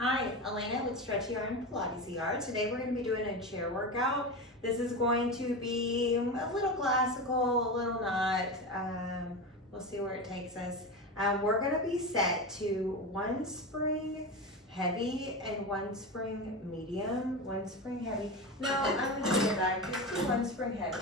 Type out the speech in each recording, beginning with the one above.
Hi, Elena with Stretchy Arm Pilates ER. Today we're going to be doing a chair workout. This is going to be a little classical, a little not. We'll see where it takes us. We're going to be set to one spring heavy and one spring medium. One spring heavy. No, I'm going to take it back. Just do one spring heavy.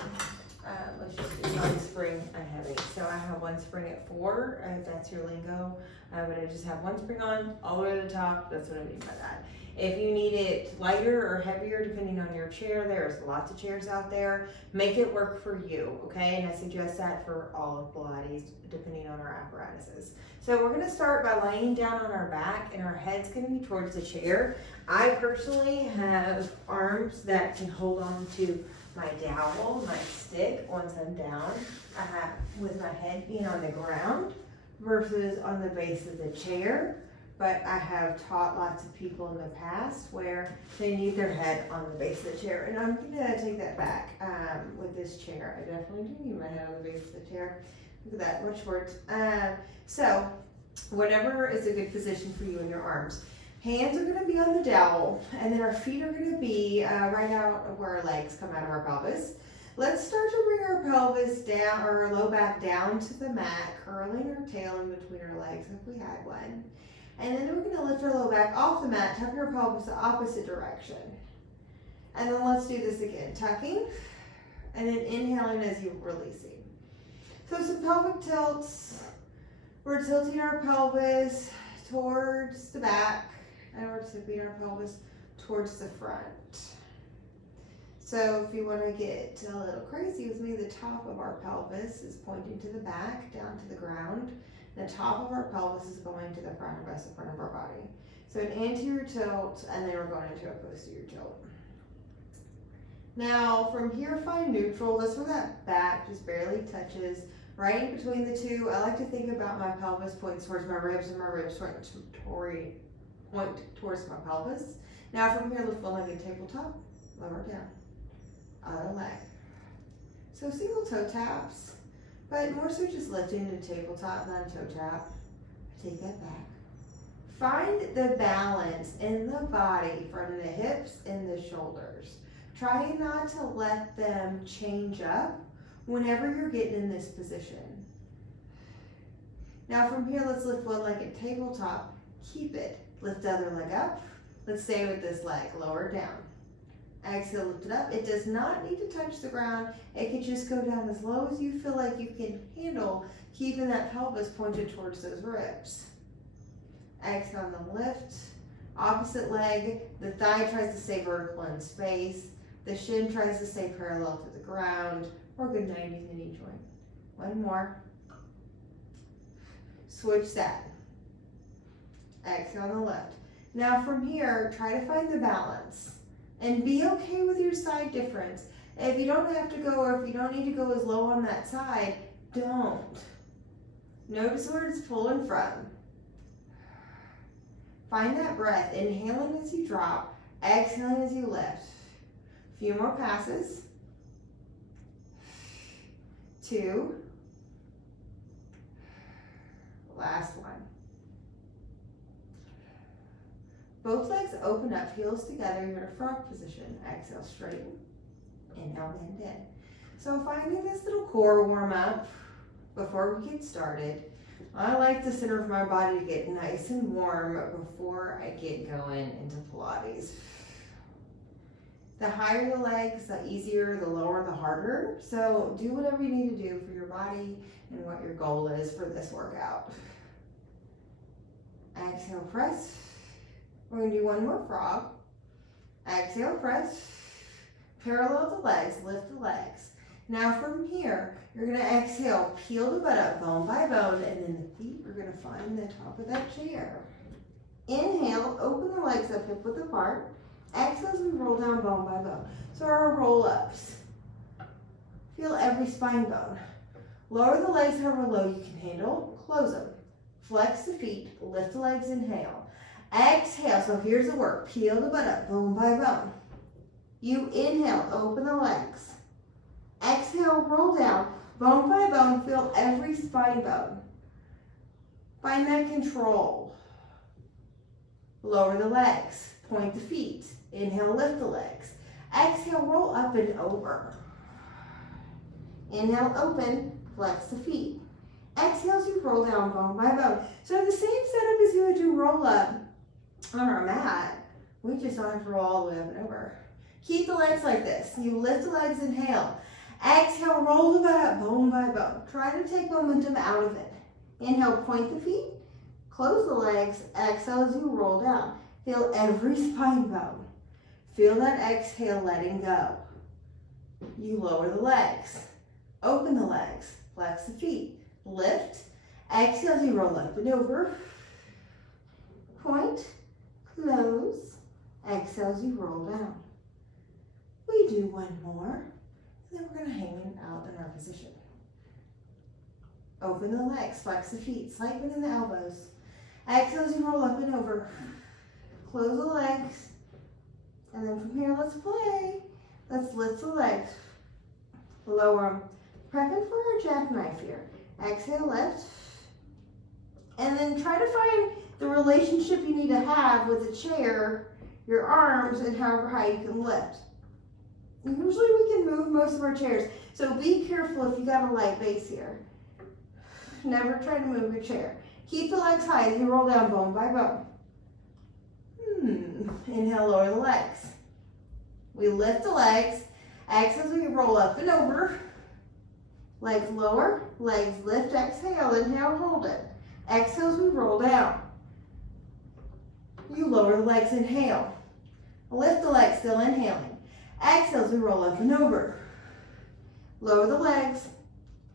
Let's just do one spring heavy. So I have one spring at 4, if that's your lingo. But I just have one spring on all the way to the top. That's what I mean by that. If you need it lighter or heavier, depending on your chair, there's lots of chairs out there. Make it work for you, okay? And I suggest that for all of Pilates, depending on our apparatuses. So we're gonna start by laying down on our back, and our head's gonna be towards the chair. I personally have arms that can hold on to my dowel, my stick, once I'm down, with my head being on the ground versus on the base of the chair. But I have taught lots of people in the past where they need their head on the base of the chair. And I'm gonna take that back with this chair. I definitely do need my head on the base of the chair. Look at that, much words. So whatever is a good position for you in your arms. Hands are going to be on the dowel, and then our feet are going to be right out of where our legs come out of our pelvis. Let's start to bring our pelvis down, or our low back down to the mat, curling our tail in between our legs if we had one. And then we're going to lift our low back off the mat, tucking our pelvis the opposite direction. And then let's do this again, tucking, and then inhaling as you're releasing. So some pelvic tilts. We're tilting our pelvis towards the back, and we're tipping our pelvis towards the front. So if you want to get a little crazy with me, the top of our pelvis is pointing to the back, down to the ground. The top of our pelvis is going to the front of us, the front of our body. So an anterior tilt, and then we're going into a posterior tilt. Now from here, find neutral. That's where that back just barely touches. Right in between the two, I like to think about my pelvis pointing towards my ribs, and my ribs point towards my pelvis. Now from here, lift one leg in tabletop, lower down, other leg. So single toe taps, but more so just lifting the tabletop, not a toe tap. Take that back. Find the balance in the body from the hips and the shoulders. Try not to let them change up whenever you're getting in this position. Now from here, let's lift one leg at tabletop. Keep it. Lift the other leg up. Let's stay with this leg, lower down. Exhale, lift it up. It does not need to touch the ground. It can just go down as low as you feel like you can handle, keeping that pelvis pointed towards those ribs. Exhale on the lift. Opposite leg, the thigh tries to stay vertical in space. The shin tries to stay parallel to the ground. Or good 90s in knee joint. One more. Switch that. Exhale on the left. Now from here, try to find the balance. And be okay with your side difference. If you don't have to go, or if you don't need to go as low on that side, don't. Notice where it's pulling from. Find that breath. Inhaling as you drop. Exhaling as you lift. A few more passes. 2. Last one. Both legs open up, heels together. You're in a frog position. Exhale, straighten. Inhale, bend in. So finding this little core warm up before we get started. I like the center of my body to get nice and warm before I get going into Pilates. The higher the legs, the easier, the lower, the harder. So do whatever you need to do for your body and what your goal is for this workout. Exhale, press. We're going to do one more frog. Exhale, press. Parallel the legs, lift the legs. Now from here, you're going to exhale, peel the butt up bone by bone, and then the feet are going to find the top of that chair. Inhale, open the legs up hip width apart. Exhale as we roll down bone by bone. So our roll-ups. Feel every spine bone. Lower the legs however low you can handle. Close them. Flex the feet. Lift the legs. Inhale. Exhale. So here's the work. Peel the butt up bone by bone. You inhale. Open the legs. Exhale. Roll down. Bone by bone. Feel every spine bone. Find that control. Lower the legs, point the feet. Inhale, lift the legs. Exhale, roll up and over. Inhale, open, flex the feet. Exhale as you roll down bone by bone. So the same setup as you would do roll up on our mat. We just don't have to roll all the way up and over. Keep the legs like this. You lift the legs, inhale. Exhale, roll the butt up bone by bone. Try to take momentum out of it. Inhale, point the feet. Close the legs. Exhale as you roll down. Feel every spine bone. Feel that exhale letting go. You lower the legs. Open the legs. Flex the feet. Lift. Exhale as you roll up and over. Point. Close. Exhale as you roll down. We do one more. And then we're going to hang it out in our position. Open the legs. Flex the feet. Slight bend in the elbows. Exhale as you roll up and over. Close the legs. And then from here, let's play. Let's lift the legs. Lower them. Prepping for our jackknife here. Exhale, lift. And then try to find the relationship you need to have with the chair, your arms, and however high you can lift. And usually we can move most of our chairs. So be careful if you got a light base here. Never try to move your chair. Keep the legs high as you roll down bone by bone. Inhale, lower the legs. We lift the legs. Exhale as we roll up and over. Legs lower, legs lift, exhale, inhale, hold it. Exhale as we roll down. You lower the legs, inhale. Lift the legs, still inhaling. Exhale as we roll up and over. Lower the legs,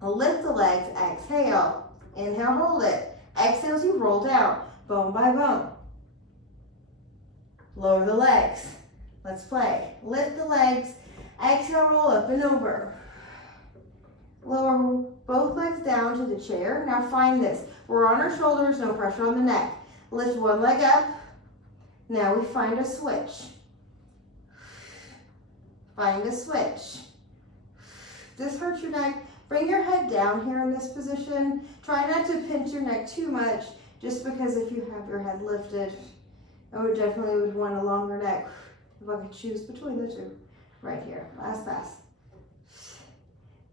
lift the legs, exhale. Inhale, hold it. Exhale as you roll down, bone by bone. Lower the legs. Let's play. Lift the legs, exhale, roll up and over. Lower both legs down to the chair. Now find this. We're on our shoulders, no pressure on the neck. Lift one leg up. Now we find a switch. Find a switch. If this hurts your neck, bring your head down here in this position. Try not to pinch your neck too much, just because if you have your head lifted, I would definitely want a longer neck. If I could choose between the two. Right here, last pass.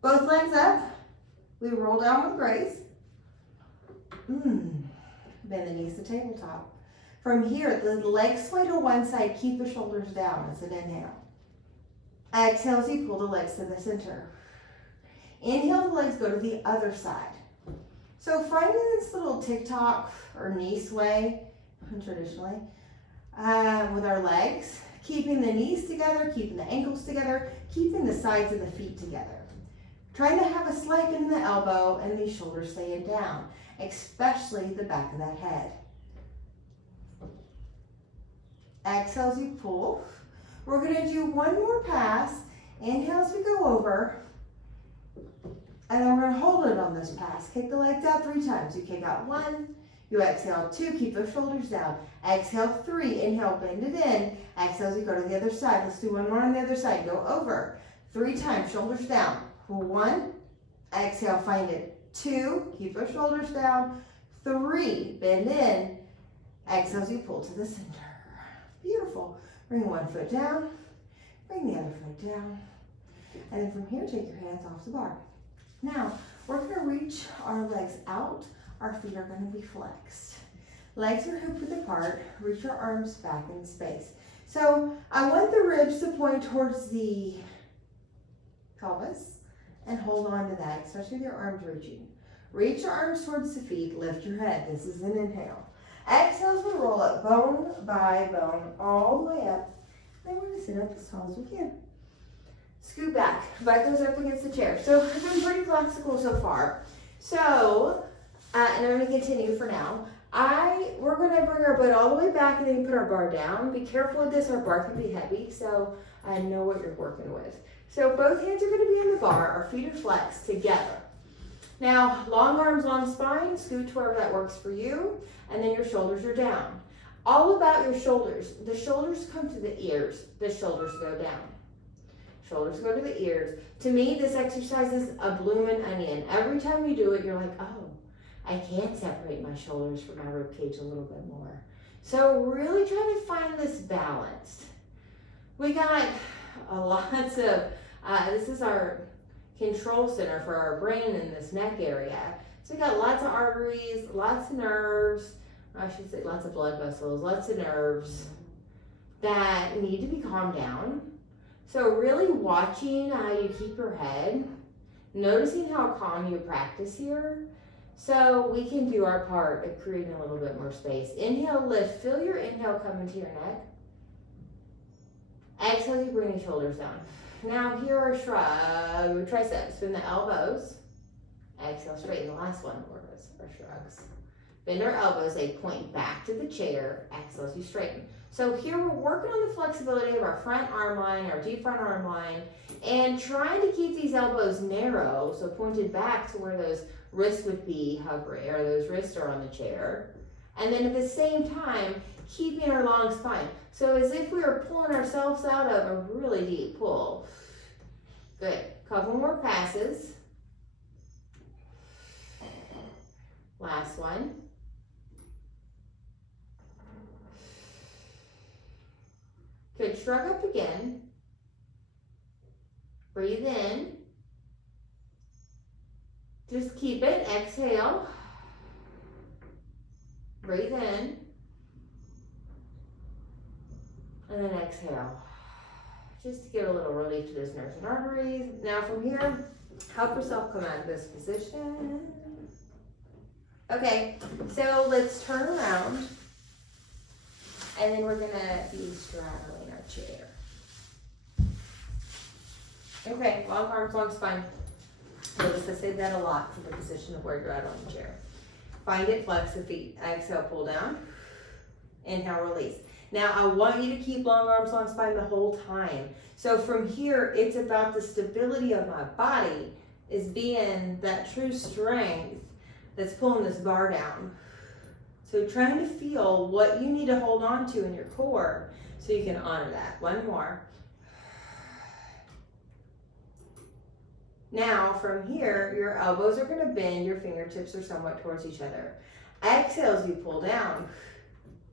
Both legs up. We roll down with grace. Bend the knees to tabletop. From here, the legs sway to one side. Keep the shoulders down. It's an inhale. Exhale as you pull the legs to the center. Inhale, the legs go to the other side. So finding this little tick-tock or knee sway, traditionally, with our legs, keeping the knees together, keeping the ankles together, keeping the sides of the feet together. Trying to have a slight bend in the elbow and these shoulders staying down, especially the back of that head. Exhale as you pull. We're going to do one more pass. Inhale as we go over. And then we're going to hold it on this pass. Kick the legs out 3 times. You kick out 1. You exhale 2. Keep those shoulders down. Exhale 3. Inhale, bend it in. Exhale as you go to the other side. Let's do one more on the other side. Go over. 3 times. Shoulders down. 1. Exhale, find it. 2. Keep those shoulders down. 3. Bend in. Exhale as you pull to the center. Beautiful. Bring one foot down. Bring the other foot down. And then from here, take your hands off the bar. Now, we're going to reach our legs out. Our feet are going to be flexed. Legs are hip width apart. Reach your arms back in space. So I want the ribs to point towards the pelvis and hold on to that, especially with your arms reaching. Reach your arms towards the feet. Lift your head. This is an inhale. Exhale as we roll up bone by bone all the way up. Then we're going to sit up as tall as we can. Scoot back. Butt goes up against the chair. So I've been pretty classical so far. So, and I'm going to continue for now. We're going to bring our butt all the way back and then put our bar down. Be careful with this. Our bar can be heavy, so I know what you're working with. So both hands are going to be on the bar. Our feet are flexed together. Now, long arms, long spine. Scoot to wherever that works for you. And then your shoulders are down. All about your shoulders. The shoulders come to the ears. The shoulders go down. Shoulders go to the ears. To me, this exercise is a bloomin' onion. Every time you do it, you're like, oh, I can separate my shoulders from my rib cage a little bit more. So really try to find this balance. We got lots of, this is our control center for our brain in this neck area. So we got lots of arteries, lots of nerves, I should say lots of blood vessels, lots of nerves that need to be calmed down. So really watching how you keep your head, noticing how calm you practice here, so we can do our part of creating a little bit more space. Inhale, lift, feel your inhale come into your neck. Exhale, you bring the shoulders down. Now here are shrug, triceps, spin the elbows. Exhale, straighten. The last one are shrugs. Bend our elbows, they point back to the chair. Exhale as you straighten. So here we're working on the flexibility of our front arm line, our deep front arm line, and trying to keep these elbows narrow, so pointed back to where those wrists would be hovering, or those wrists are on the chair. And then at the same time, keeping our long spine. So as if we were pulling ourselves out of a really deep pull. Good. Couple more passes. Last one. Good. Shrug up again. Breathe in. Just keep it. Exhale. Breathe in. And then exhale. Just to give a little relief to those nerves and arteries. Now from here, help yourself come out of this position. Okay, so let's turn around. And then we're gonna be straddling our chair. Okay, long arms, long spine. Notice I say that a lot for the position of where you're at on the chair. Find it, flex the feet. Exhale, pull down. Inhale, release. Now I want you to keep long arms, long spine the whole time. So from here, it's about the stability of my body is being that true strength that's pulling this bar down. So trying to feel what you need to hold on to in your core so you can honor that. One more. Now from here, your elbows are going to bend, your fingertips are somewhat towards each other. Exhale as you pull down.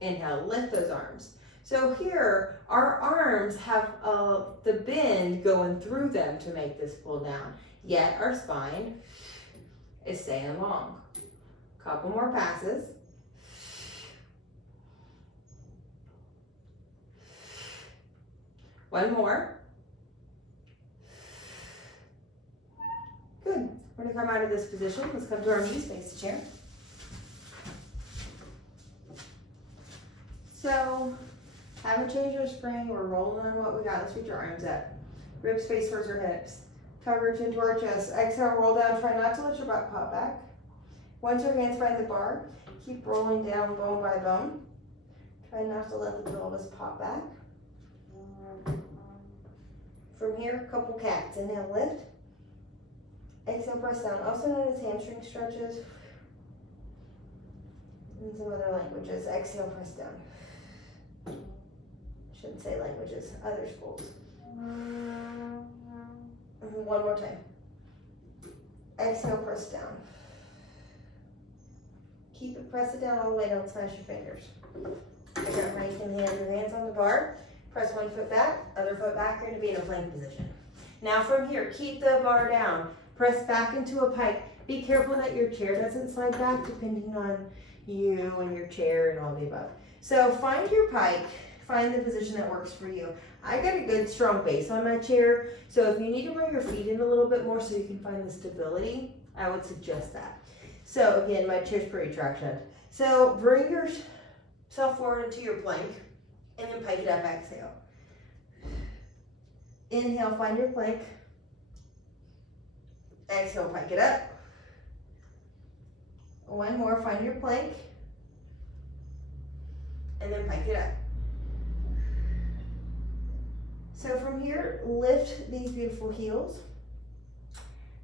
Inhale, lift those arms. So here, our arms have the bend going through them to make this pull down. Yet our spine is staying long. Couple more passes. One more. Good. We're going to come out of this position. Let's come to our knees, face the chair. So, haven't changed our spring. We're rolling on what we got. Let's reach our arms up. Ribs face towards our hips. Cover chin to our chest. Exhale, roll down. Try not to let your butt pop back. Once your hands find the bar, keep rolling down bone by bone. Try not to let the pelvis pop back. From here, couple cats. Inhale, lift. Exhale, press down. Also known as hamstring stretches. In some other languages, exhale, press down. Shouldn't say languages, other schools. One more time. Exhale, press down. Keep it, press it down all the way, don't smash your fingers. I got right hand, your hands on the bar. Press one foot back, other foot back, you're gonna be in a plank position. Now from here, keep the bar down. Press back into a pike. Be careful that your chair doesn't slide back depending on you and your chair and all the above. So find your pike, find the position that works for you. I got a good strong base on my chair, so if you need to bring your feet in a little bit more so you can find the stability, I would suggest that. So again, my chair's pretty traction. So bring yourself forward into your plank and then pike it up, exhale. Inhale, find your plank. Exhale, pike it up. One more, find your plank. And then pike it up. So from here, lift these beautiful heels.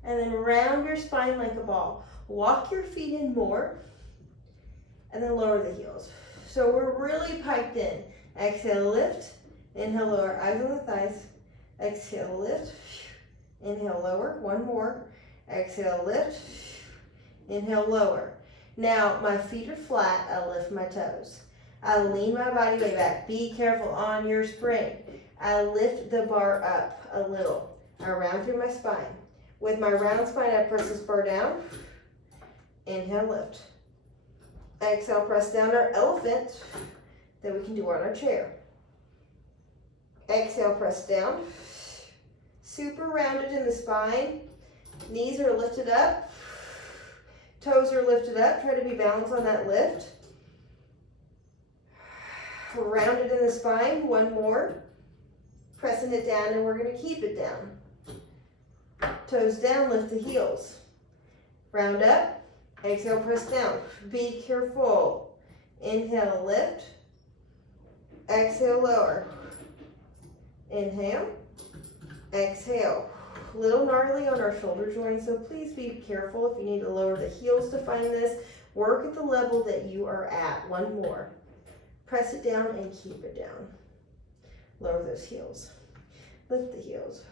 And then round your spine like a ball. Walk your feet in more. And then lower the heels. So we're really piked in. Exhale, lift. Inhale, lower. Eyes on the thighs. Exhale, lift. Inhale, lower. One more. Exhale, lift. Inhale, lower. Now, my feet are flat. I lift my toes. I lean my body way back. Be careful on your spring. I lift the bar up a little. I round through my spine. With my round spine, I press this bar down. Inhale, lift. Exhale, press down our elephant. Then we can do on our chair. Exhale, press down. Super rounded in the spine. Knees are lifted up. Toes are lifted up. Try to be balanced on that lift. Rounded in the spine. One more. Pressing it down, and we're going to keep it down. Toes down, lift the heels. Round up. Exhale, press down. Be careful. Inhale, lift. Exhale, lower. Inhale. Exhale. A little gnarly on our shoulder joints, so please be careful if you need to lower the heels to find this. Work at the level that you are at. One more. Press it down and keep it down. Lower those heels. Lift the heels.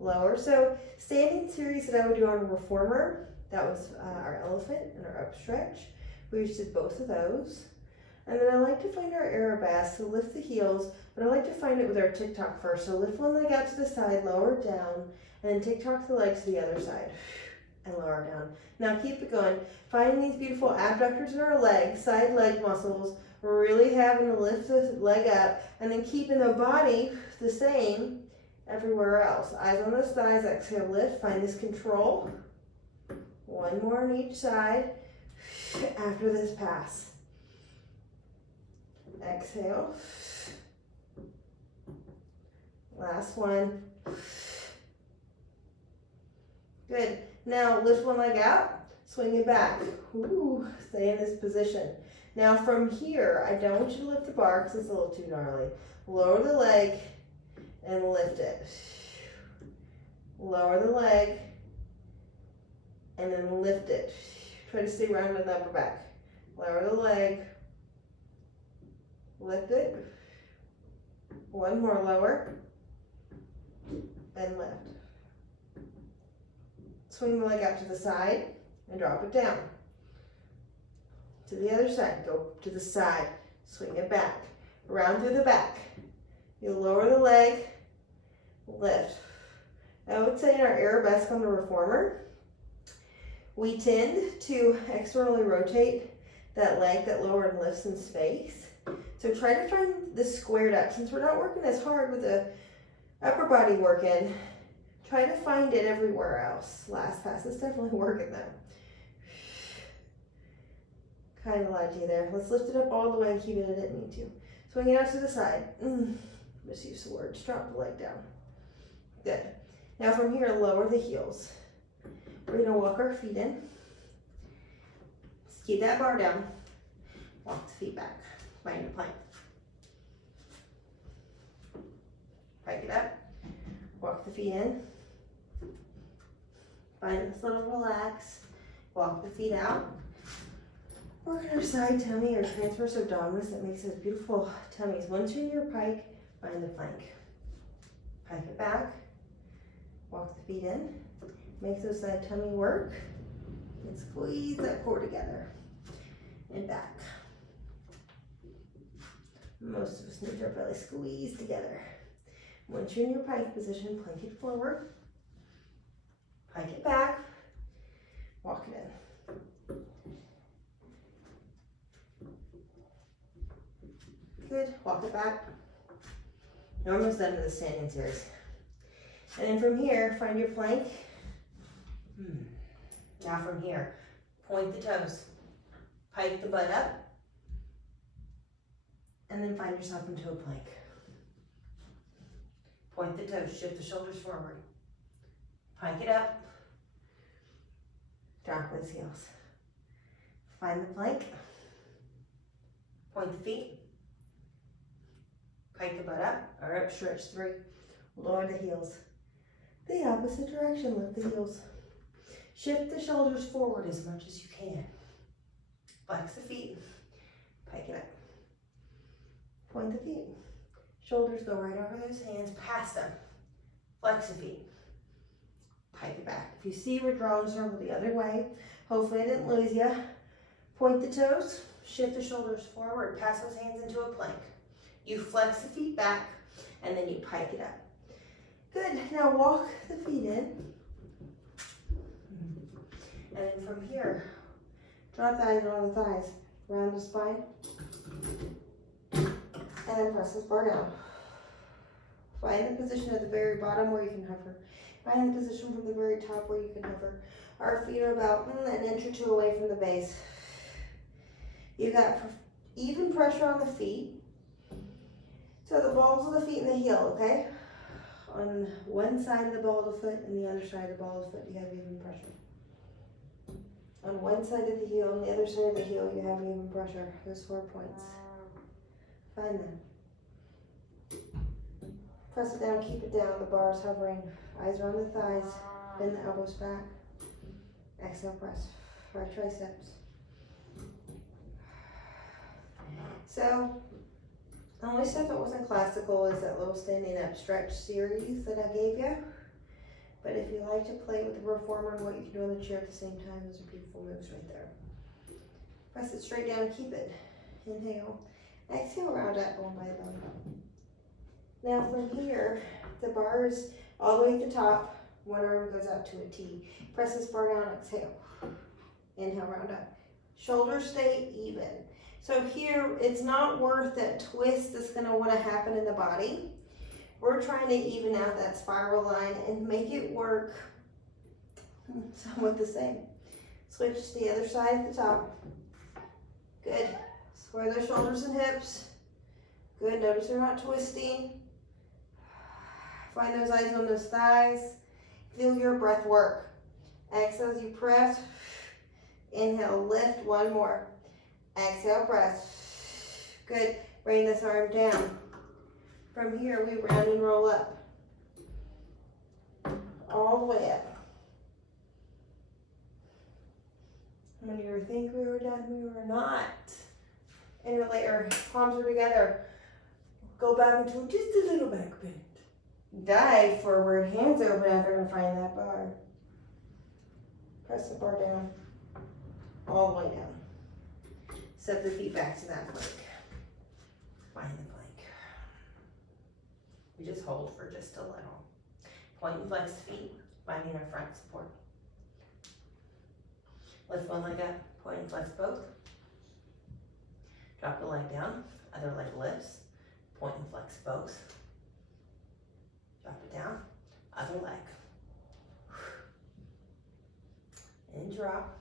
Lower. So standing series that I would do on a reformer, that was our elephant and our up stretch. We just did both of those. And then I like to find our arabesque, so lift the heels, but I like to find it with our tick-tock first. So lift one leg out to the side, lower it down, and then tick-tock the legs to the other side, and lower it down. Now keep it going. Find these beautiful abductors in our legs, side leg muscles, really having to lift the leg up, and then keeping the body the same everywhere else. Eyes on those thighs, exhale, lift, find this control. One more on each side after this pass. Exhale. Last one. Good. Now lift one leg out, swing it back. Ooh, stay in this position. Now from here, I don't want you to lift the bar because it's a little too gnarly. Lower the leg and lift it. Lower the leg and then lift it. Try to stay round with the upper back. Lower the leg. Lift it. One more, lower. And lift. Swing the leg out to the side and drop it down. To the other side, go to the side. Swing it back. Around through the back. You'll lower the leg, lift. I would say in our arabesque on the reformer, we tend to externally rotate that leg that lower and lifts in space. So try to find this squared up. Since we're not working as hard with the upper body working, try to find it everywhere else. Last pass is definitely working though. Kind of lied to you there. Let's lift it up all the way and keep it. I didn't need to. Swing it out to the side. Misuse the words. Drop the leg down. Good. Now from here, lower the heels. We're going to walk our feet in. Just keep that bar down. Walk the feet back. Find your plank. Pike it up. Walk the feet in. Find this little relax. Walk the feet out. Work our side tummy or transverse abdominis that makes those beautiful tummies. Once you're in your pike, find the plank. Pike it back. Walk the feet in. Make those side tummy work. And squeeze that core together. And back. Most of us need our belly squeezed together. Once you're in your pike position, plank it forward. Pike it back. Walk it in. Good. Walk it back. You're almost done with the standing series. And then from here, find your plank. Now from here, point the toes. Pike the butt up. And then find yourself into a plank. Point the toes, shift the shoulders forward. Pike it up. Drop those heels. Find the plank. Point the feet. Pike the butt up, or up stretch 3. Lower the heels. The opposite direction, lift the heels. Shift the shoulders forward as much as you can. Flex the feet. Pike it up. Point the feet. Shoulders go right over those hands, past them. Flex the feet. Pike it back. If you see we're drawing the circle the other way, hopefully I didn't lose you. Point the toes. Shift the shoulders forward, pass those hands into a plank. You flex the feet back, and then you pike it up. Good, now walk the feet in. And then from here, drop the eyes on the thighs, round the spine, and then press this bar down. Find the position at the very bottom where you can hover. Find the position from the very top where you can hover. Our feet are about an inch or two away from the base. You got even pressure on the feet. So the balls of the feet and the heel, okay? On one side of the ball of the foot and the other side of the ball of the foot, you have even pressure. On one side of the heel and the other side of the heel, you have even pressure. Those 4 points. Find them. Press it down, keep it down. The bar is hovering. Eyes are on the thighs. Bend the elbows back. Exhale, press. Right triceps. So, the only stuff that wasn't classical is that little standing up stretch series that I gave you. But if you like to play with the reformer and what you can do on the chair at the same time, those are beautiful moves right there. Press it straight down, keep it. Inhale. Exhale, round up, going by the belly. Now from here, the bar is all the way at the top. One arm goes out to a T. Press this bar down, exhale. Inhale, round up. Shoulders stay even. So here, it's not worth that twist that's gonna wanna happen in the body. We're trying to even out that spiral line and make it work somewhat the same. Switch to the other side at the top. Good. Square those shoulders and hips. Good, notice they're not twisting. Find those eyes on those thighs. Feel your breath work. Exhale as you press. Inhale, lift, one more. Exhale, press. Good, bring this arm down. From here, we round and roll up. All the way up. When you think we were done, we were not. Interlay our palms are together. Go back into just a little back bend. Dive forward, hands open after to find that bar. Press the bar down. All the way down. Set the feet back to that plank. Find the plank. We just hold for just a little. Point and flex the feet, finding our front support. Lift one leg up, point and flex both. Drop the leg down, other leg lifts, point and flex both. Drop it down, other leg. And drop.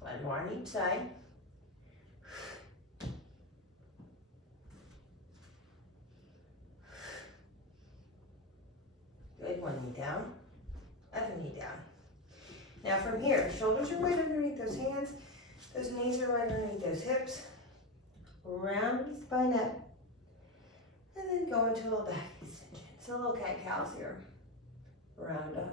One more on each side. Good, one knee down, other knee down. Now from here, shoulders are right underneath those hands, those knees are right underneath those hips. Round the spine up, and then go into a little back extension. So a little cat-cows here. Round up.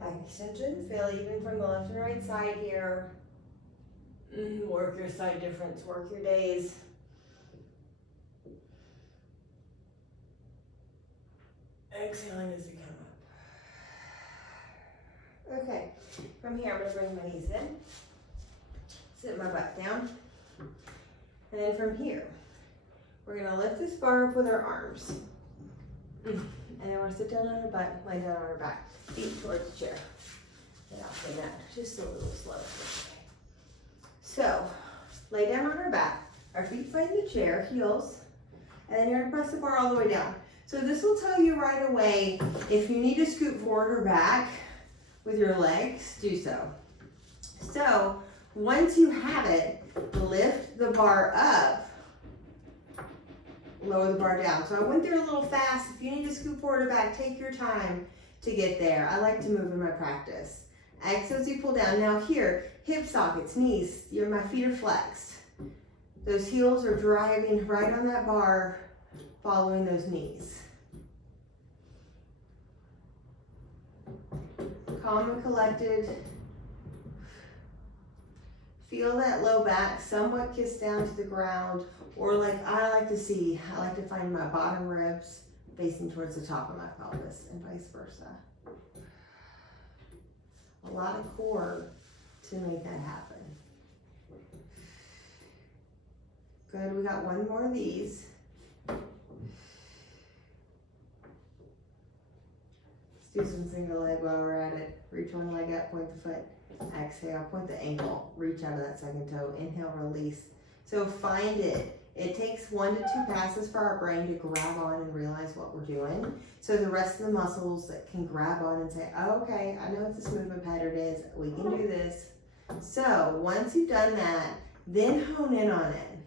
Back extension, feel even from the left and right side here. Work your side difference, work your days. Exhaling as you come up. Okay, from here I'm going to bring my knees in. Sit my butt down. And then from here, we're going to lift this bar up with our arms. And then we're going to sit down on our butt, lay down on our back. Feet towards the chair. And I'll say that just a little slower. So, lay down on our back. Our feet find the chair, heels. And then you're going to press the bar all the way down. So this will tell you right away if you need to scoot forward or back with your legs, do so. So once you have it, lift the bar up, lower the bar down. So I went there a little fast. If you need to scoot forward or back, take your time to get there. I like to move in my practice. Exhale as you pull down. Now here, hip sockets, knees, my feet are flexed. Those heels are driving right on that bar, following those knees. Calm and collected. Feel that low back somewhat kiss down to the ground, or like I like to find my bottom ribs facing towards the top of my pelvis and vice versa. a lot of core to make that happen. Good, we got one more of these. Let's do some single leg while we're at it. Reach one leg up, point the foot. Exhale, point the ankle. Reach out of that second toe. Inhale, release. So find it. It takes 1 to 2 passes for our brain to grab on and realize what we're doing. So the rest of the muscles that can grab on and say, oh, okay, I know what this movement pattern is. We can do this. So once you've done that, then hone in on it.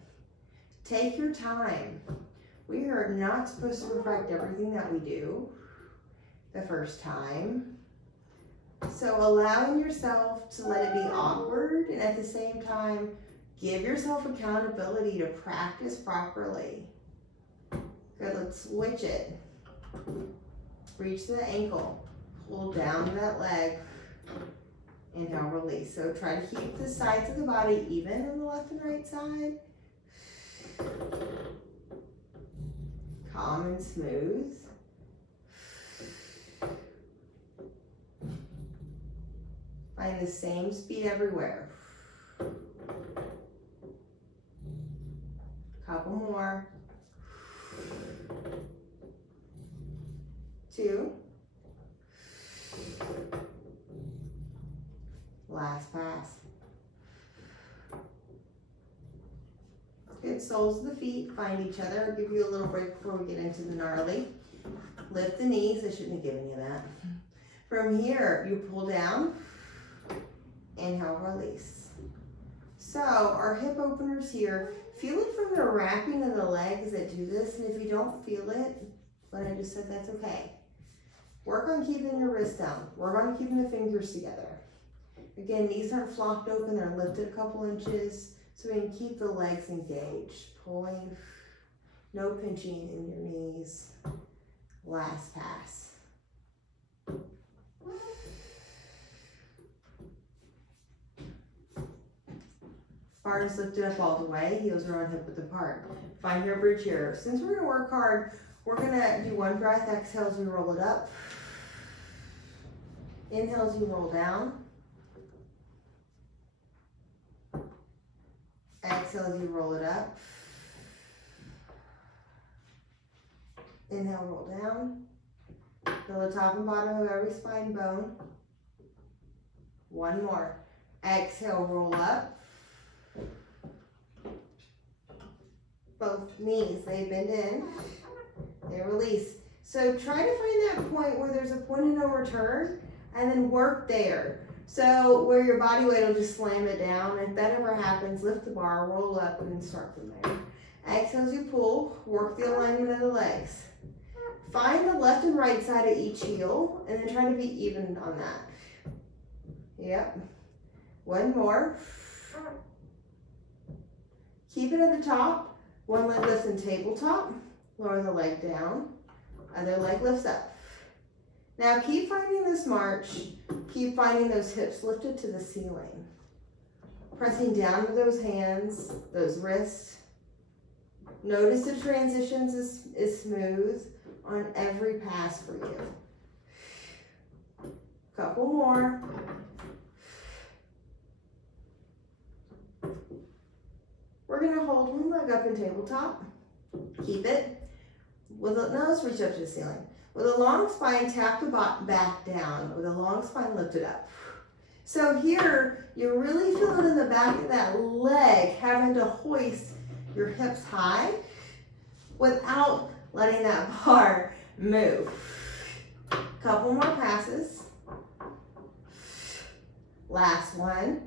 Take your time. We are not supposed to perfect everything that we do the first time. So allowing yourself to let it be awkward and at the same time, give yourself accountability to practice properly. Good, let's switch it. Reach the ankle, pull down to that leg, inhale, release. So try to keep the sides of the body even on the left and right side. Calm and smooth. Find the same speed everywhere. Couple more. 2. Last pass. Good, soles of the feet find each other. I'll give you a little break before we get into the gnarly. Lift the knees. I shouldn't have given you that. From here, you pull down. Inhale, release. So our hip openers here, feel it from the wrapping of the legs that do this. And if you don't feel it, what I just said, that's okay. Work on keeping your wrist down. Work on keeping the fingers together. Again, knees aren't flopped open, they're lifted a couple inches so we can keep the legs engaged. Pulling, no pinching in your knees. Last pass. Bar is lifted up all the way, heels are on hip width apart. Find your bridge here. Since we're gonna work hard, we're gonna do one breath. Exhale as we roll it up. Inhale as you roll down. Exhale as you roll it up. Inhale, roll down. Feel the top and bottom of every spine bone. One more. Exhale, roll up. Both knees, they bend in, they release. So try to find that point where there's a point of no return and then work there. So where your body weight will just slam it down. If that ever happens, lift the bar, roll up, and then start from there. Exhale as you pull, work the alignment of the legs. Find the left and right side of each heel and then try to be even on that. Yep. One more. Keep it at the top. One leg lifts in tabletop. Lower the leg down. Other leg lifts up. Now keep finding this march. Keep finding those hips lifted to the ceiling. Pressing down with those hands, those wrists. Notice the transitions is smooth on every pass for you. Couple more. We're gonna hold one leg up in tabletop. Keep it. Now let's reach up to the ceiling. With a long spine, tap the back down. With a long spine, lift it up. So here, you really feel it in the back of that leg, having to hoist your hips high without letting that bar move. Couple more passes. Last one.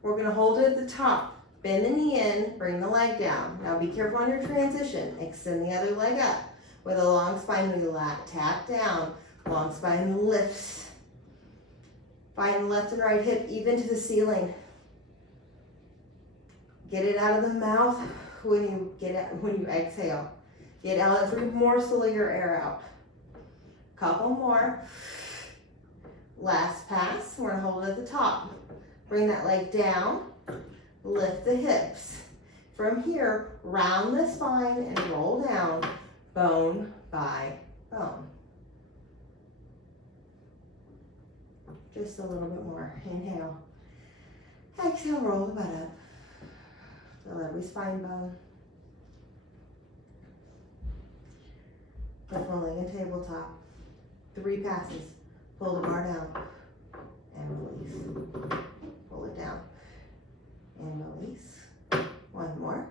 We're gonna hold it at the top. Bend the knee in, bring the leg down. Now be careful on your transition. Extend the other leg up. With a long spine, we tap down. Long spine lifts. Find left and right hip even to the ceiling. Get it out of the mouth when you exhale. Get out every morsel of your air out. Couple more. Last pass. We're gonna hold it at the top. Bring that leg down. Lift the hips. From here, round the spine and roll down, bone by bone. Just a little bit more. Inhale. Exhale, roll the butt up. Feel every spine bone. Lift one leg in tabletop. 3 passes. Pull the bar down and release. Pull it down and release. One more.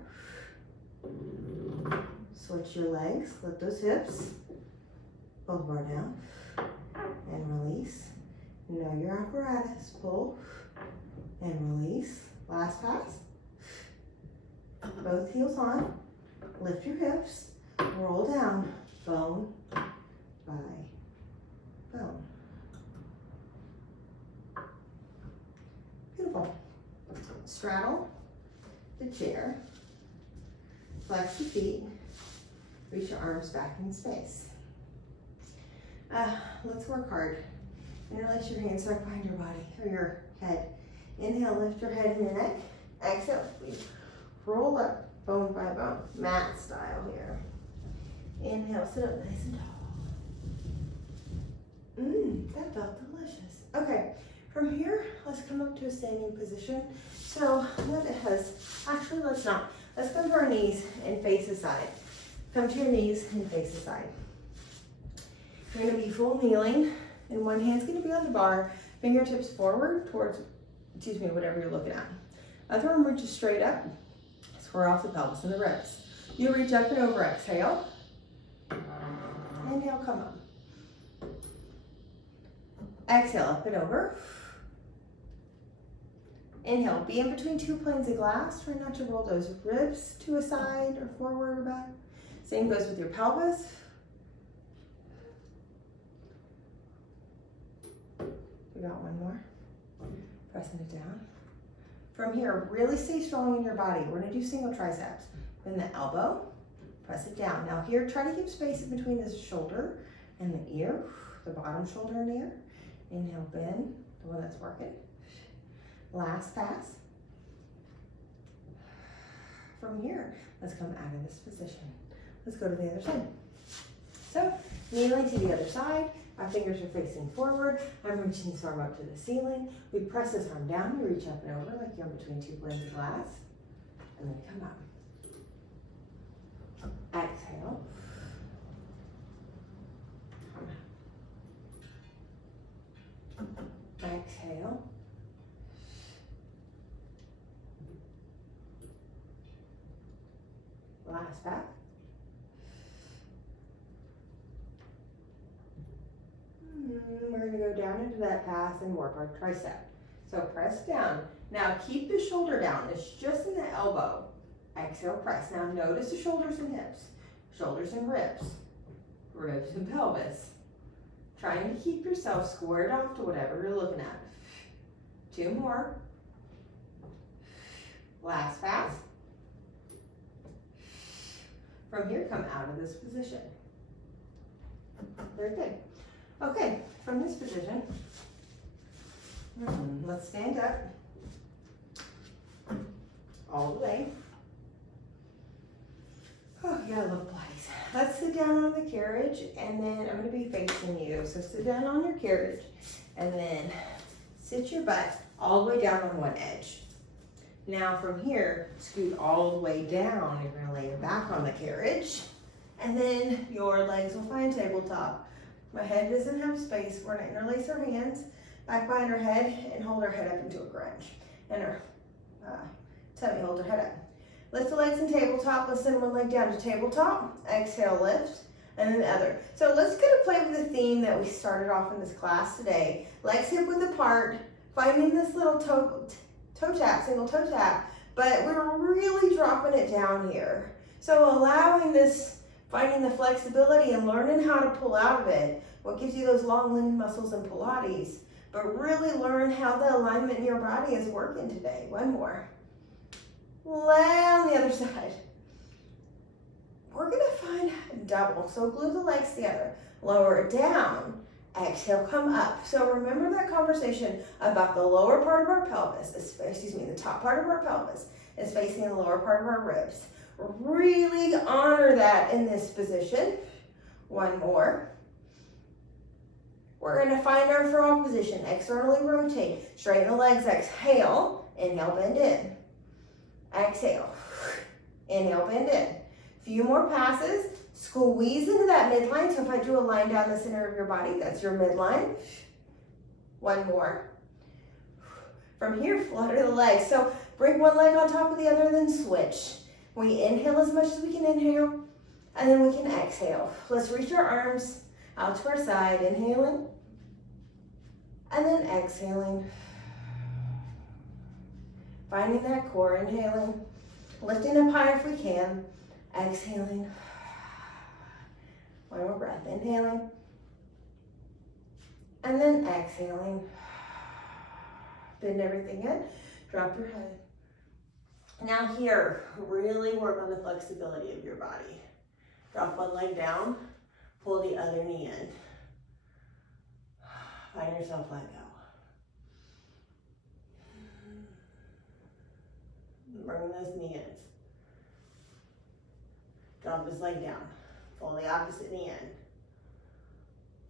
Switch your legs. Lift those hips. Pull the bar down and release. Know your apparatus. Pull and release. Last pass. Both heels on. Lift your hips. Roll down. Bone by bone. Beautiful. Straddle the chair. Flex your feet. Reach your arms back in space. Let's work hard. Interlace your hands back behind your body or your head. Inhale, lift your head and your neck. Exhale, squeeze. Roll up bone by bone, mat style here. Inhale, sit up nice and tall. That felt delicious. Okay, from here, let's come up to a standing position. So what it has, actually let's not. Let's come to our knees and face aside. Come to your knees and face aside. You're gonna be full kneeling, and one hand's gonna be on the bar, fingertips forward towards, whatever you're looking at. Other arm reaches straight up, square off the pelvis and the ribs. You reach up and over, exhale. Inhale, come up. Exhale, up and over. Inhale, be in between 2 planes of glass. Try not to roll those ribs to a side or forward or back. Same goes with your pelvis. We got one more. Pressing it down. From here, really stay strong in your body. We're gonna do single triceps. Bend the elbow, press it down. Now here, try to keep space in between the shoulder and the ear, the bottom shoulder and ear. Inhale, bend, the one that's working. Last pass. From here, let's come out of this position. Let's go to the other side. So, kneeling to the other side, our fingers are facing forward. I'm reaching this arm up to the ceiling. We press this arm down, we reach up and over like you're in between 2 planes of glass. And then come up. Exhale. Come up. Exhale. Last back. We're going to go down into that pass and work our tricep. So press down. Now keep the shoulder down. It's just in the elbow. Exhale, press. Now notice the shoulders and hips. Shoulders and ribs. Ribs and pelvis. Trying to keep yourself squared off to whatever you're looking at. 2 more. Last pass. From here, come out of this position. Very good. Okay, from this position, let's stand up all the way. Oh, you got a little place. Let's sit down on the carriage, and then I'm going to be facing you. So sit down on your carriage, and then sit your butt all the way down on one edge. Now from here, scoot all the way down. You're going to lay your back on the carriage, and then your legs will find tabletop. My head doesn't have space. We're going to interlace our hands back behind our head and hold our head up into a crunch. And our tummy holds our head up. Lift the legs in tabletop. Let's send one leg down to tabletop. Exhale, lift, and then the other. So let's kind of play with the theme that we started off in this class today. Legs hip width apart, finding this little toe tap, single toe tap, but we're really dropping it down here. So allowing this, finding the flexibility and learning how to pull out of it, what gives you those long limb muscles in Pilates, but really learn how the alignment in your body is working today. One more. Lay on the other side. We're gonna find double, so glue the legs together, lower it down, exhale, come up. So remember that conversation about the lower part of our pelvis, the top part of our pelvis is facing the lower part of our ribs. Really honor that in this position. One more. We're gonna find our frog position. Externally rotate. Straighten the legs. Exhale. Inhale, bend in. Exhale. Inhale, bend in. Few more passes. Squeeze into that midline. So if I drew a line down the center of your body, that's your midline. One more. From here, flutter the legs. So bring one leg on top of the other, then switch. We inhale as much as we can inhale, and then we can exhale. Let's reach our arms out to our side, inhaling, and then exhaling. Finding that core, inhaling, lifting up high if we can, exhaling. One more breath, inhaling, and then exhaling. Bend everything in, drop your head. Now here, really work on the flexibility of your body. Drop one leg down, pull the other knee in. Find yourself let go. Bring those knee in. Drop this leg down, pull the opposite knee in.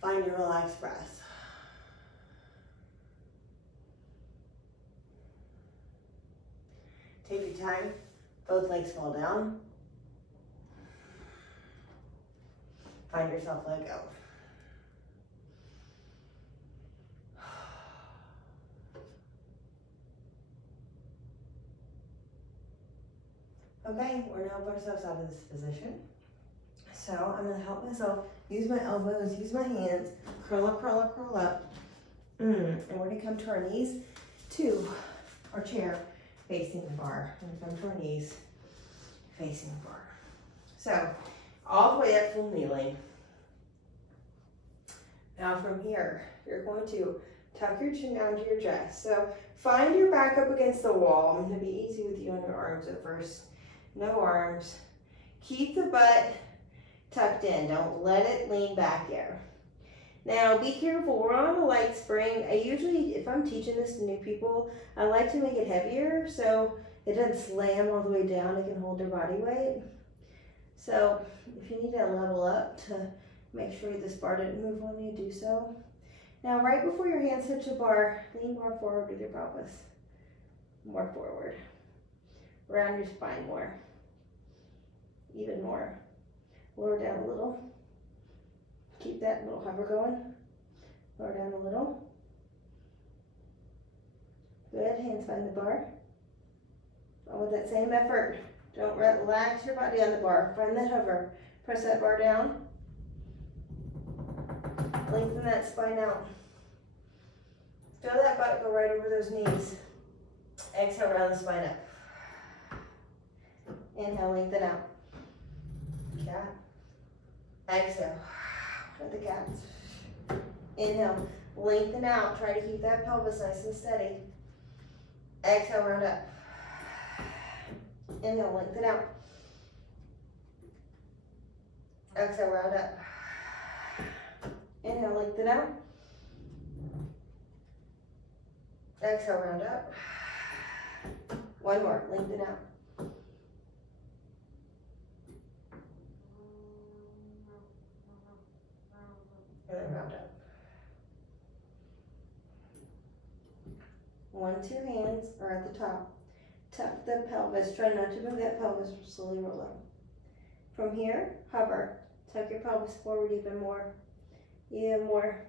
Find your relaxed breath. Take your time, both legs fall down. Find yourself let go. Okay, we're now put ourselves out of this position. So I'm gonna help myself, use my elbows, use my hands, curl up, curl up, curl up. And we're gonna come to our knees to our chair facing the bar. We're gonna come to our knees facing the bar. So all the way up, full kneeling. Now from here, you're going to tuck your chin down to your chest. So find your back up against the wall. I'm gonna be easy with you on your arms at first. No arms. Keep the butt tucked in. Don't let it lean back here. Now be careful, we're on a light spring. I usually, if I'm teaching this to new people, I like to make it heavier so it doesn't slam all the way down. It can hold their body weight. So if you need to level up to make sure this bar didn't move on you, do so. Now right before your hands touch the bar, lean more forward with your pelvis. More forward. Round your spine more. Even more. Lower down a little. Keep that little hover going. Lower down a little. Good, hands find the bar. And with that same effort, don't relax your body on the bar. Find that hover. Press that bar down. Lengthen that spine out. Feel that butt go right over those knees. Exhale, round the spine up. Inhale, lengthen out. Cat. Exhale. Let the cat. Inhale, lengthen out. Try to keep that pelvis nice and steady. Exhale, round up. Inhale, lengthen out. Exhale, round up. Inhale, lengthen out. Exhale, round up. One more, lengthen out. And then round up. 1, 2 hands are at the top. Tuck the pelvis. Try not to move that pelvis. Slowly roll up. From here, hover. Tuck your pelvis forward even more. Even more.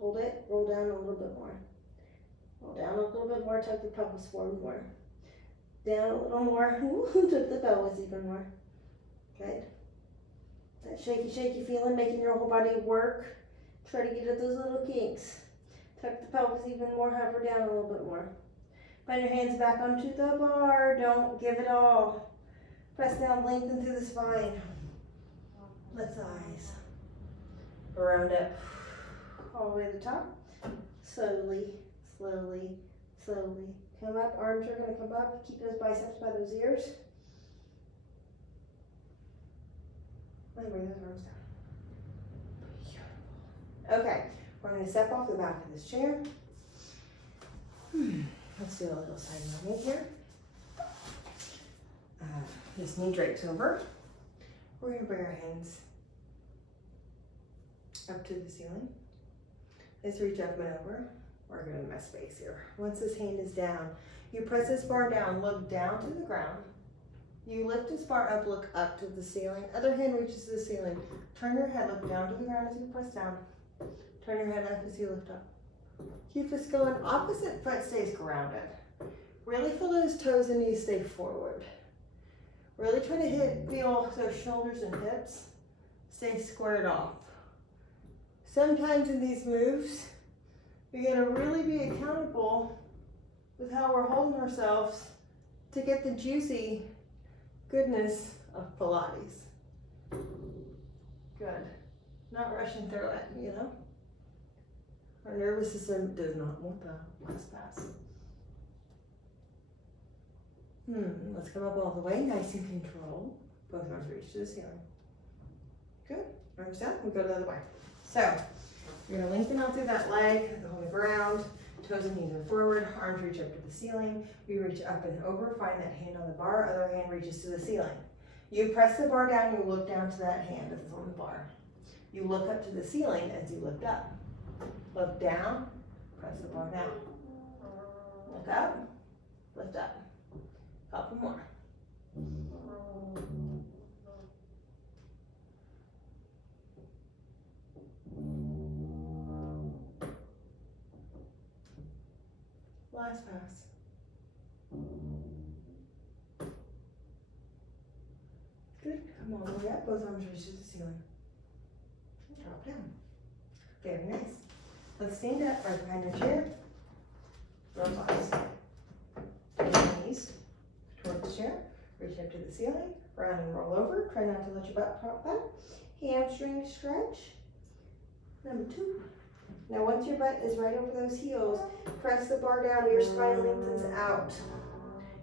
Hold it. Roll down a little bit more. Roll down a little bit more. Tuck the pelvis forward more. Down a little more. Tuck the pelvis even more. Good. That shaky, shaky feeling, making your whole body work. Try to get at those little kinks. Tuck the pelvis even more, hover down a little bit more. Find your hands back onto the bar. Don't give it all. Press down, lengthen through the spine. Lift the eyes. Round up. All the way to the top. Slowly, slowly, slowly. Come up, arms are gonna come up. Keep those biceps by those ears. And bring those arms down. Beautiful. Okay, we're going to step off the back of this chair. Let's do a little side movement here. This knee drapes over. We're going to bring our hands up to the ceiling. is reach up and over. We're gonna mess space here. Once this hand is down, you press this bar down, look down to the ground. You lift this bar up, look up to the ceiling. Other hand reaches to the ceiling. Turn your head, look down to the ground as you press down. Turn your head up as you lift up. Keep this going. Opposite foot stays grounded. Really feel those toes and knees stay forward. Really try to feel those shoulders and hips stay squared off. Sometimes in these moves, we gotta really be accountable with how we're holding ourselves to get the juicy goodness of Pilates. Good. Not rushing through it, you know? Our nervous system does not want the last pass. Let's come up all the way, nice and controlled. Both arms reach to the ceiling. Good. Arms down, we go the other way. So, you're gonna lengthen out through that leg, on the ground, toes and knees are forward, arms reach up to the ceiling. You reach up and over, find that hand on the bar, other hand reaches to the ceiling. You press the bar down, you look down to that hand that's on the bar. You look up to the ceiling as you lift up. Look down, press the bar down. Look up, lift up. Couple more. Last pass. Good. Come all the way up. Both arms reach to the ceiling. Drop down. Very nice. Let's stand up right behind the chair. Roll eyes. Bend your knees towards the chair. Reach up to the ceiling. Round and roll over. Try not to let your butt pop back. Hamstring stretch. Number 2. Now once your butt is right over those heels, press the bar down, your spine lengthens out.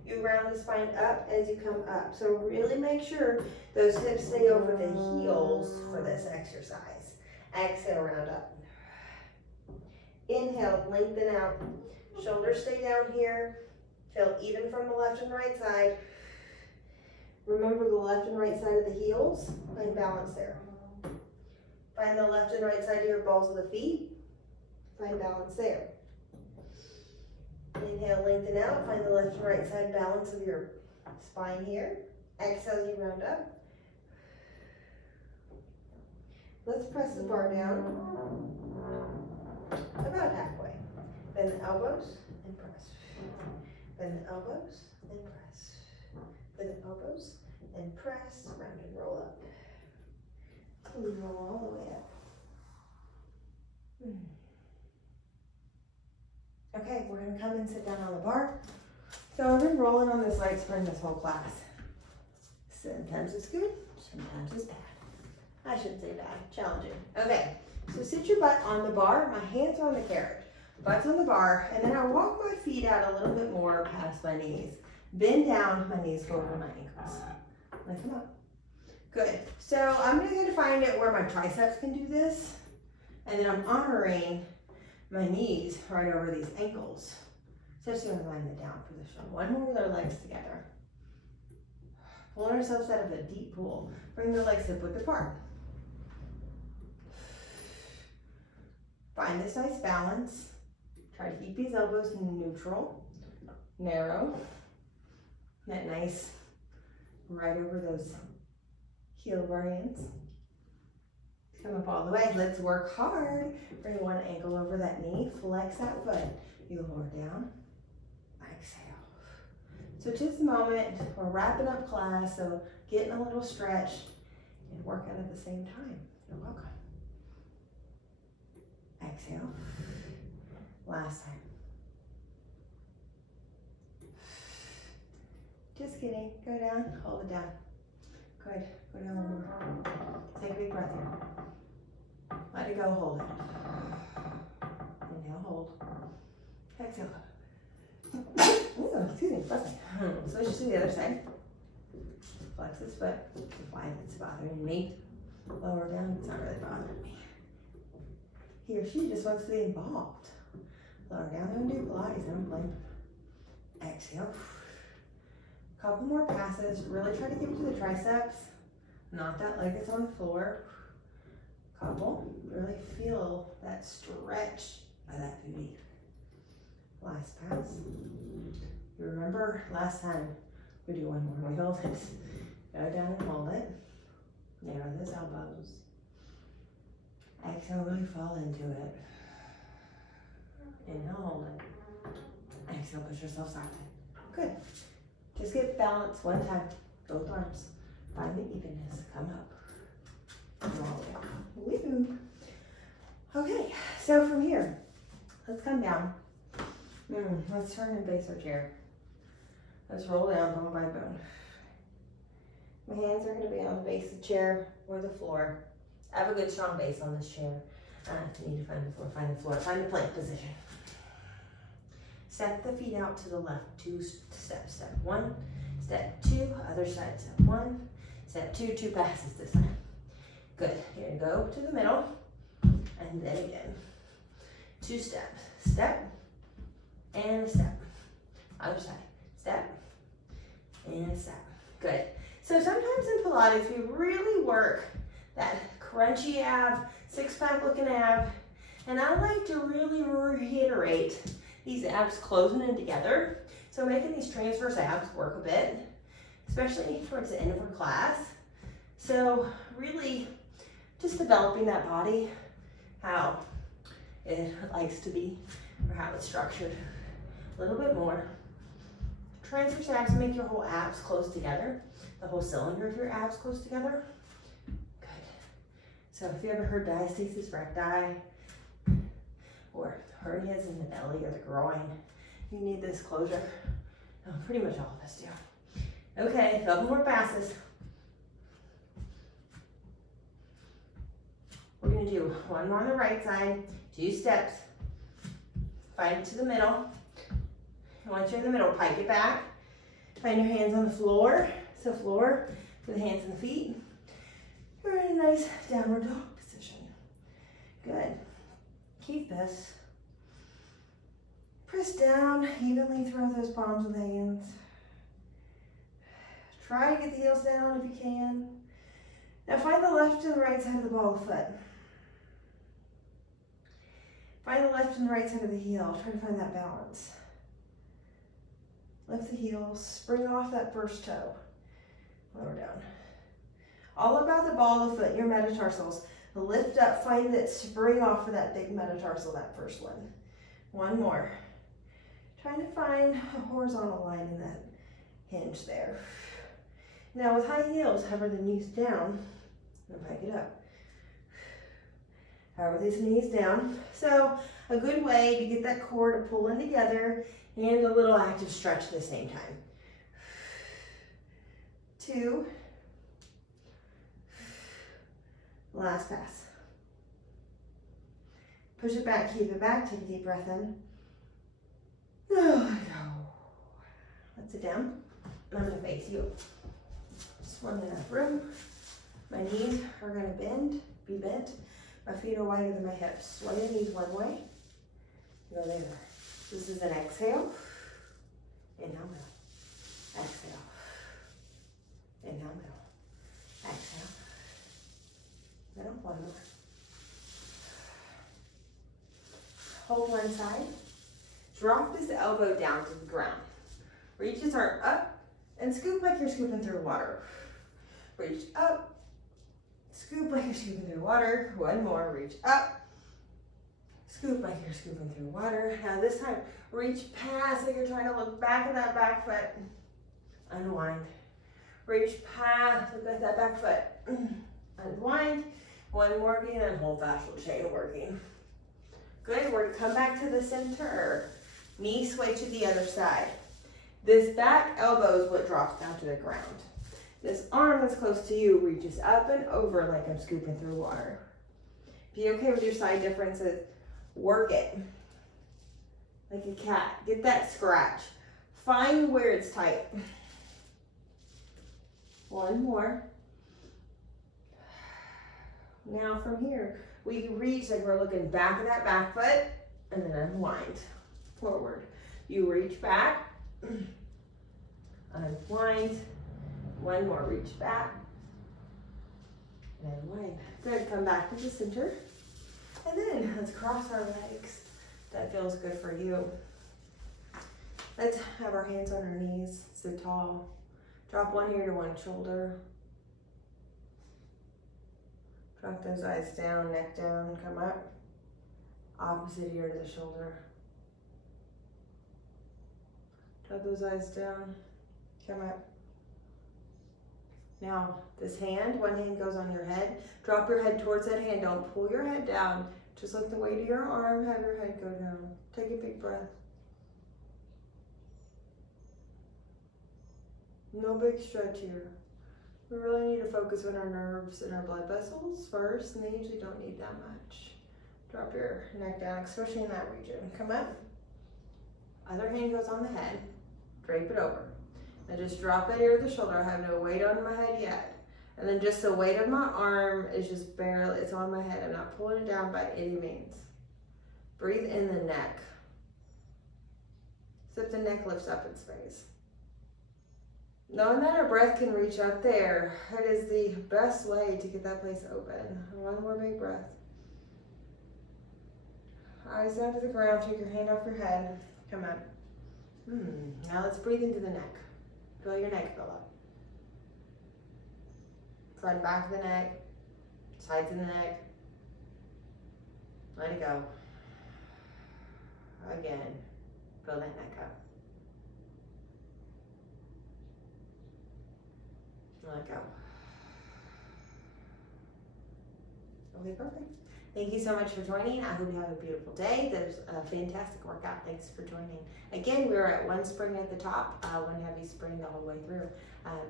You round the spine up as you come up. So really make sure those hips stay over the heels for this exercise. Exhale, round up. Inhale, lengthen out. Shoulders stay down here. Feel even from the left and right side. Remember the left and right side of the heels. Find balance there. Find the left and right side of your balls of the feet. Find balance there. Inhale, lengthen out. Find the left and right side balance of your spine here. Exhale, you round up. Let's press the bar down. About halfway. Bend the elbows and press. Bend the elbows and press. Bend the elbows and press. Round and roll up. And roll all the way up. Okay, we're gonna come and sit down on the bar. So I've been rolling on this light spring this whole class. Sometimes it's good, sometimes it's bad. I shouldn't say bad, challenging. Okay, so sit your butt on the bar. My hands are on the carriage. Butt's on the bar, and then I walk my feet out a little bit more past my knees. Bend down, my knees go over my ankles. Lift them up. Good. So I'm gonna find it where my triceps can do this, and then I'm honoring my knees right over these ankles. So just gonna find the down position. One more with our legs together. Pulling ourselves out of a deep pool. Bring the legs hip width apart. Find this nice balance. Try to keep these elbows neutral, narrow. That nice right over those heel of our hands. Come up all the way. Let's work hard. Bring one ankle over that knee. Flex that foot. You lower down. Exhale. So just a moment. We're wrapping up class, so getting a little stretch and work out at the same time. You're welcome. Exhale. Last time. Just kidding. Go down. Hold it down. Good. Go down one more. Take a big breath here. Let it go. Hold it. Inhale. Hold. Exhale. Ooh, excuse me. Bless me. Switch to the other side. Flex this foot. Why it's bothering me. Lower down. It's not really bothering me. He or she just wants to be involved. Lower down and do Pilates. I don't blame them. Exhale. Couple more passes. Really try to give it to the triceps. Not that leg that's on the floor. Couple, really feel that stretch of that booty. Last pass. You remember last time, we do one more. We hold it. Go down and hold it. Narrow those elbows. Exhale, really fall into it. Inhale, hold it. Exhale, push yourself side. Good. Just get balance one time. Both arms. Find the evenness. Come up. Roll down. Woo. Okay, so from here, let's come down. Let's turn and face our chair. Let's roll down bone by bone. My hands are going to be on the base of the chair or the floor. I have a good strong base on this chair. I need to find the floor, find the plank position. Step the feet out to the left, 2 steps. Step 1, step 2, other side, step 1, step 2, 2 passes this time. Good, you're gonna go to the middle, and then again. 2 steps, step, and a step. Other side, step, and a step. Good. So sometimes in Pilates, we really work that crunchy ab, 6-pack looking ab, and I like to really reiterate these abs closing in together. So making these transverse abs work a bit, especially towards the end of our class. So really just developing that body, how it likes to be, or how it's structured. A little bit more. Transverse abs make your whole abs close together, the whole cylinder of your abs close together. Good. So if you ever heard diastasis recti, or hernias in the belly or the groin, you need this closure. Oh, pretty much all of us do. Okay, a couple more passes. We're gonna do one more on the right side, 2 steps. Find it to the middle. And once you're in the middle, pike it back. Find your hands on the floor. So floor, with the hands and the feet. You're in a nice downward dog position. Good. Keep this. Press down evenly throughout those palms of the hands. Try to get the heels down if you can. Now find the left and the right side of the ball of the foot. Find the left and the right side of the heel. Try to find that balance. Lift the heels, spring off that first toe. Lower down. All about the ball of the foot, your metatarsals. Lift up, find that spring off of that big metatarsal, that first one. One more. Trying to find a horizontal line in that hinge there. Now with high heels, hover the knees down and pike it up. Hover these knees down. So a good way to get that core to pull in together and a little active stretch at the same time. 2. Last pass. Push it back, keep it back, take a deep breath in. Let's sit down. I'm gonna face you. Just one enough room. My knees are gonna be bent. My feet are wider than my hips. Sway your knees one way. Go there. This is an exhale. Inhale, middle. Exhale. Inhale, middle. Exhale. Middle, one more. Hold one side. Drop this elbow down to the ground. Reach this arm up and scoop like you're scooping through water. Reach up. Scoop like you're scooping through water. One more. Reach up. Scoop like you're scooping through water. Now this time, reach past like you're trying to look back at that back foot. Unwind. Reach past, look at that back foot. Unwind. One more again, and whole fascial chain working. Good, we're gonna come back to the center. Knee sway to the other side. This back elbow is what drops down to the ground. This arm that's close to you reaches up and over like I'm scooping through water. Be okay with your side differences. Work it. Like a cat. Get that scratch. Find where it's tight. One more. Now from here, we can reach like we're looking back at that back foot and then unwind. Forward. You reach back. Unwind. One more. Reach back. and wind. Good, come back to the center. And then let's cross our legs. That feels good for you. Let's have our hands on our knees, sit tall. Drop one ear to one shoulder. Drop those eyes down, neck down, come up. Opposite ear to the shoulder. Drop those eyes down, come up. Now, this hand, one hand goes on your head. Drop your head towards that hand. Don't pull your head down. Just let the weight of your arm have your head go down. Take a big breath. No big stretch here. We really need to focus on our nerves and our blood vessels first, and they usually don't need that much. Drop your neck down, especially in that region. Come up. Other hand goes on the head. Drape it over. Now just drop that ear to the shoulder. I have no weight on my head yet. And then just the weight of my arm is just barely, it's on my head. I'm not pulling it down by any means. Breathe in the neck. See if the neck lifts up in space. Knowing that our breath can reach up there, it is the best way to get that place open. One more big breath. Eyes down to the ground, take your hand off your head. Come up. Now let's breathe into the neck. Feel your neck fill up. Front, back of the neck, sides of the neck. Let it go. Again, fill that neck up. Let go. Okay, perfect. Thank you so much for joining. I hope you have a beautiful day. There's a fantastic workout. Thanks for joining. Again, we're at one spring at the top, one heavy spring the whole way through.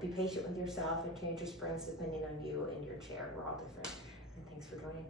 Be patient with yourself and change your springs depending on you and your chair. We're all different. And thanks for joining.